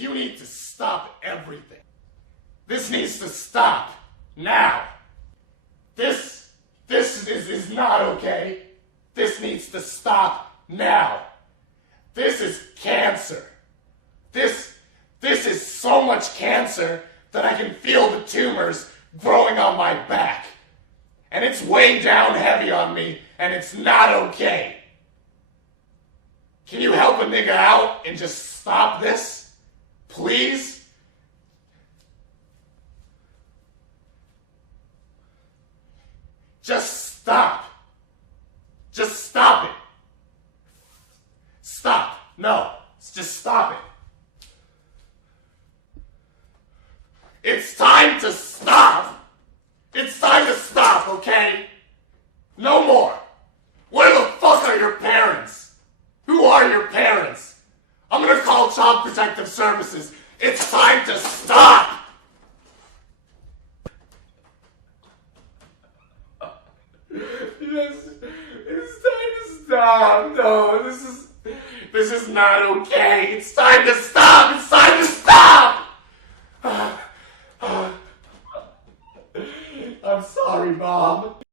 You need to stop everything. This needs to stop. Now. This is not okay. This needs to stop now. This is cancer. This is so much cancer that I can feel the tumors growing on my back. And it's weighing down heavy on me, and it's not okay. Can you help a nigga out and just stop this? Please? Just stop. Just stop it. Stop. No. Just stop it. It's time to stop. It's time to stop, okay? No more. Where the fuck are your parents? Who are your parents? I'm gonna call Child Protective Services. It's time to stop. Yes, it's time to stop. No, this is not okay. It's time to stop. It's time to